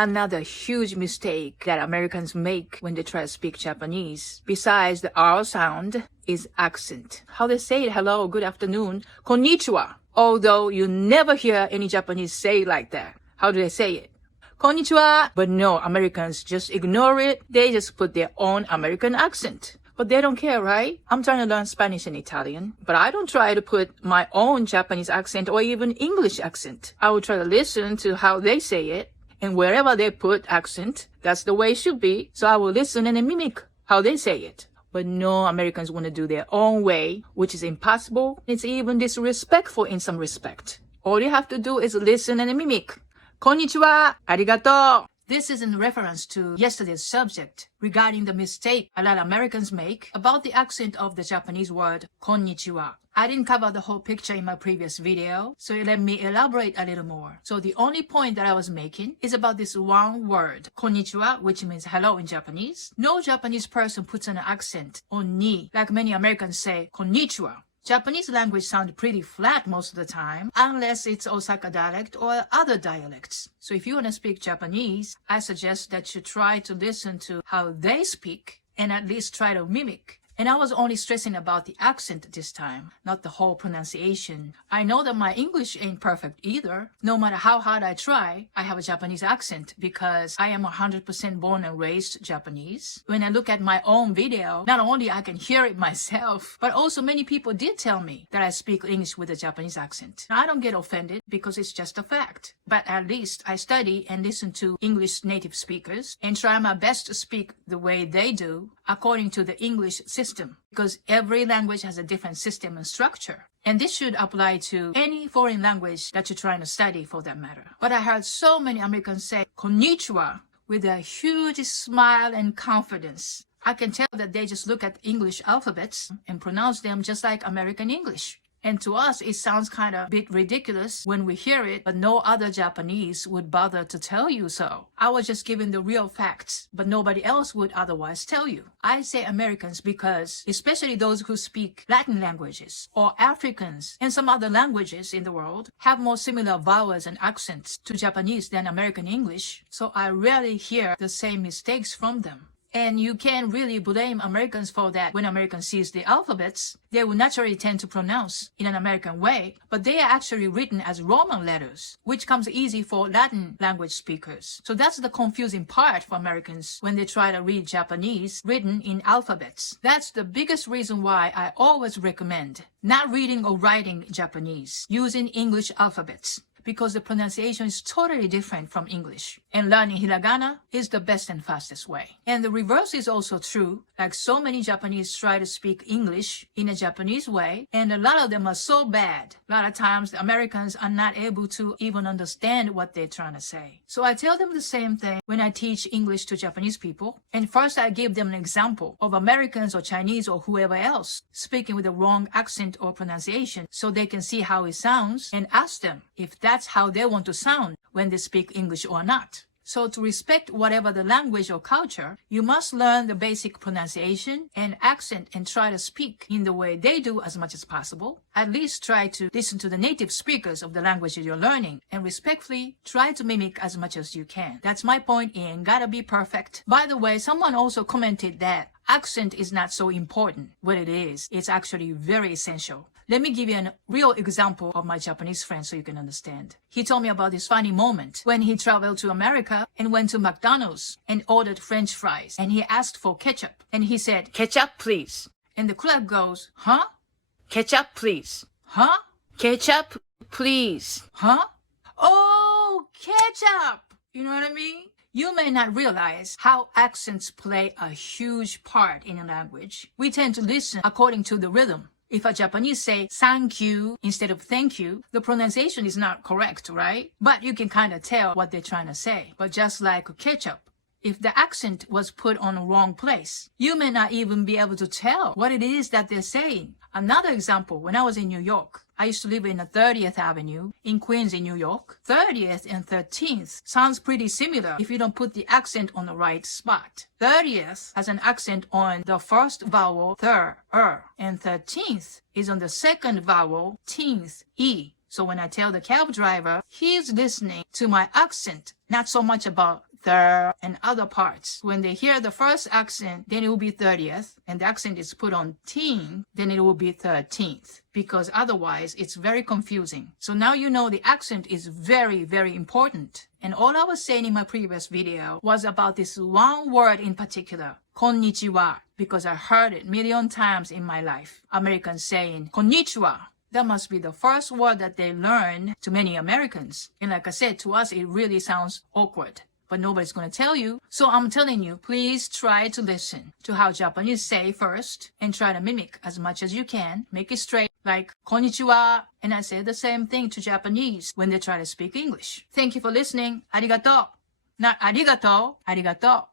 Another huge mistake that Americans make when they try to speak Japanese, besides the R sound, is accent. How they say it, hello, good afternoon, konnichiwa. Although you never hear any Japanese say it like that. How do they say it? Konnichiwa. But no, Americans just ignore it. They just put their own American accent. But they don't care, right? I'm trying to learn Spanish and Italian, but I don't try to put my own Japanese accent or even English accent. I will try to listen to how they say it. And wherever they put accent, that's the way it should be. So I will listen and mimic how they say it. But no, Americans want to do their own way, which is impossible. It's even disrespectful in some respect. All you have to do is listen and mimic. Konnichiwa, arigato. This is in reference to yesterday's subject regarding the mistake a lot of Americans make about the accent of the Japanese word konnichiwa. I didn't cover the whole picture in my previous video, so let me elaborate a little more. So the only point that I was making is about this one word, konnichiwa, which means hello in Japanese. No Japanese person puts an accent on ni, like many Americans say konnichiwa. Japanese language sounds pretty flat most of the time, unless it's Osaka dialect or other dialects. So if you want to speak Japanese, I suggest that you try to listen to how they speak and at least try to mimic. And I was only stressing about the accent this time, not the whole pronunciation. I know that my English ain't perfect either. No matter how hard I try, I have a Japanese accent because I am 100% born and raised Japanese. When I look at my own video, not only I can hear it myself, but also many people did tell me that I speak English with a Japanese accent. Now, I don't get offended because it's just a fact. But at least I study and listen to English native speakers and try my best to speak the way they do according to the English system, because every language has a different system and structure. And this should apply to any foreign language that you're trying to study for that matter. But I heard so many Americans say konnichiwa with a huge smile and confidence. I can tell that they just look at English alphabets and pronounce them just like American English. And to us, it sounds kind of a bit ridiculous when we hear it, but no other Japanese would bother to tell you so. I was just giving the real facts, but nobody else would otherwise tell you. I say Americans because, especially those who speak Latin languages, or Africans and some other languages in the world, have more similar vowels and accents to Japanese than American English, so I rarely hear the same mistakes from them. And you can't really blame Americans for that. When Americans sees the alphabets, they will naturally tend to pronounce in an American way, but they are actually written as Roman letters, which comes easy for Latin language speakers. So that's the confusing part for Americans when they try to read Japanese written in alphabets. That's the biggest reason why I always recommend not reading or writing Japanese using English alphabets, because the pronunciation is totally different from English. And learning hiragana is the best and fastest way. And the reverse is also true. Like so many Japanese try to speak English in a Japanese way, and a lot of them are so bad. A lot of times the Americans are not able to even understand what they're trying to say. So I tell them the same thing when I teach English to Japanese people. And first I give them an example of Americans or Chinese or whoever else speaking with the wrong accent or pronunciation so they can see how it sounds, and ask them if that's how they want to sound when they speak English or not. So to respect whatever the language or culture, you must learn the basic pronunciation and accent and try to speak in the way they do as much as possible. At least try to listen to the native speakers of the language you're learning and respectfully try to mimic as much as you can. That's my point in gotta be perfect. By the way, someone also commented that accent is not so important. What it is, it's actually very essential. Let me give you a real example of my Japanese friend so you can understand. He told me about this funny moment when he traveled to America and went to McDonald's and ordered French fries. And he asked for ketchup. And he said, "Ketchup, please." And the clerk goes, "Huh? Ketchup, please." "Huh? Ketchup, please." "Huh? Oh, ketchup." You know what I mean? You may not realize how accents play a huge part in a language. We tend to listen according to the rhythm. If a Japanese say "thank you" instead of "thank you," the pronunciation is not correct, right? But you can kind of tell what they're trying to say. But just like ketchup, if the accent was put on the wrong place, you may not even be able to tell what it is that they're saying. Another example, when I was in New York, I used to live in the 30th Avenue in Queens in New York. 30th and 13th sounds pretty similar if you don't put the accent on the right spot. 30th has an accent on the first vowel, and 13th is on the second vowel, teenth, e. So when I tell the cab driver, he's listening to my accent, not so much about third, and other parts. When they hear the first accent, then it will be 30th, and the accent is put on teen, then it will be 13th, because otherwise it's very confusing. So now you know the accent is very, very important. And all I was saying in my previous video was about this one word in particular, konnichiwa, because I heard it a million times in my life. Americans saying konnichiwa. That must be the first word that they learn to many Americans. And like I said, to us, it really sounds awkward. But nobody's going to tell you. So I'm telling you, please try to listen to how Japanese say first and try to mimic as much as you can. Make it straight, like konnichiwa. And I say the same thing to Japanese when they try to speak English. Thank you for listening. Arigato. Not arigato. Arigato.